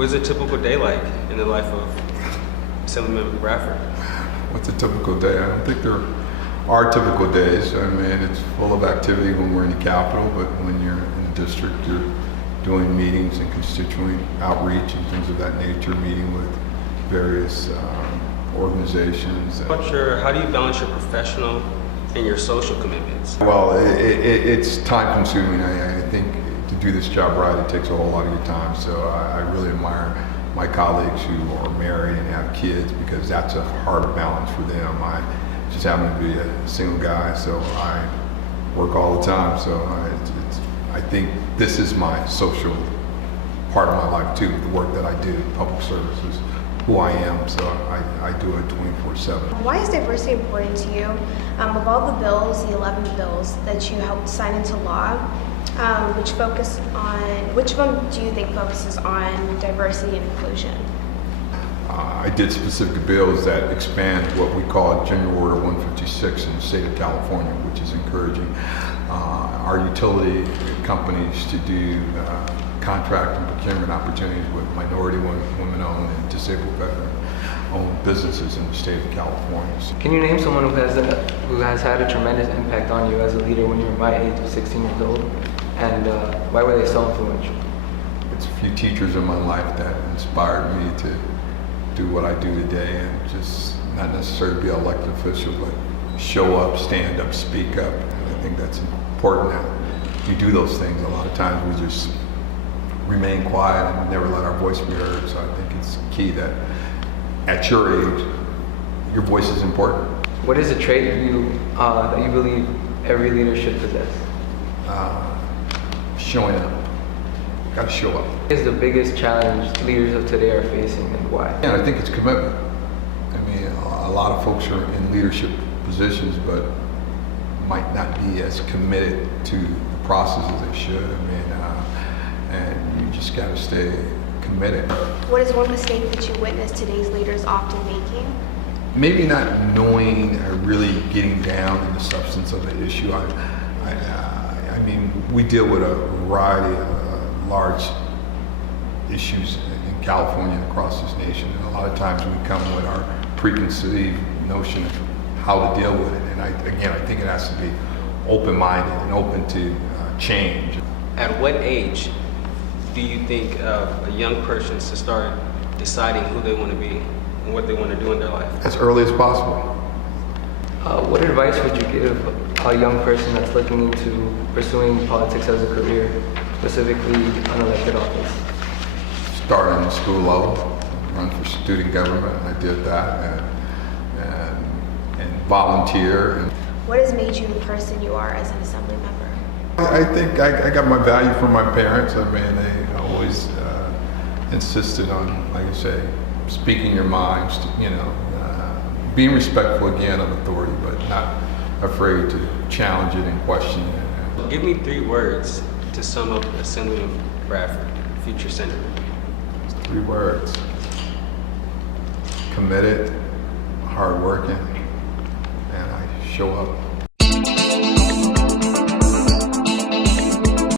What's a typical day like in the life of Assemblyman Bradford? What's a typical day? I don't think there are typical days. I mean, it's full of activity when we're in the Capitol, but when you're in the district, you're doing meetings and constituent outreach and things of that nature, meeting with various organizations. How do you balance your professional and your social commitments? Well, it's time consuming. I think to do this job right, it takes a whole lot of your time. So I really admire my colleagues who are married and have kids, because that's a hard balance for them. I just happen to be a single guy, so I work all the time. So I think this is my social part of my life too. The work that I do, public service, is who I am. So I do it 24/7. Why is diversity important to you? Of all the bills, the 11 bills that you helped sign into law, which of them do you think focuses on diversity and inclusion? I did specific bills that expand what we call General Order 156 in the state of California, which is encouraging our utility companies to do contract and procurement opportunities with minority, women-owned, and disabled veteran-owned businesses in the state of California. Can you name someone who has had a tremendous impact on you as a leader when you were my age of 16 years old, and why were they so influential? It's a few teachers in my life that inspired me to do what I do today, and just not necessarily be an elected official, but show up, stand up, speak up. And I think that's important that we do those things. A lot of times we just remain quiet and never let our voice be heard. So I think it's key that at your age, your voice is important. What is a trait that you believe every leader should possess? Showing up. Got to show up. What is the biggest challenge leaders of today are facing, and why? Yeah, I think it's commitment. I mean, a lot of folks are in leadership positions, but might not be as committed to the process as they should. I mean, and you just got to stay committed. What is one mistake that you witness today's leaders often making? Maybe not knowing or really getting down in the substance of the issue. I mean, we deal with a variety of large issues in California and across this nation, and a lot of times we come with our preconceived notion of how to deal with it. And I think it has to be open-minded and open to change. At what age do you think a young person should start deciding who they want to be and what they want to do in their life? As early as possible. What advice would you give a young person that's looking into pursuing politics as a career, specifically unelected office? Start on the school level, run for student government. I did that, and volunteer. And What has made you the person you are as an assembly member? I think I got my value from my parents. I mean, they always insisted on, like I say, speaking your mind, being respectful again of authority, but not afraid to challenge it and question it. Give me 3 words to sum up Assemblyman Bradford, future senator. 3 words: committed, hardworking, and I show up.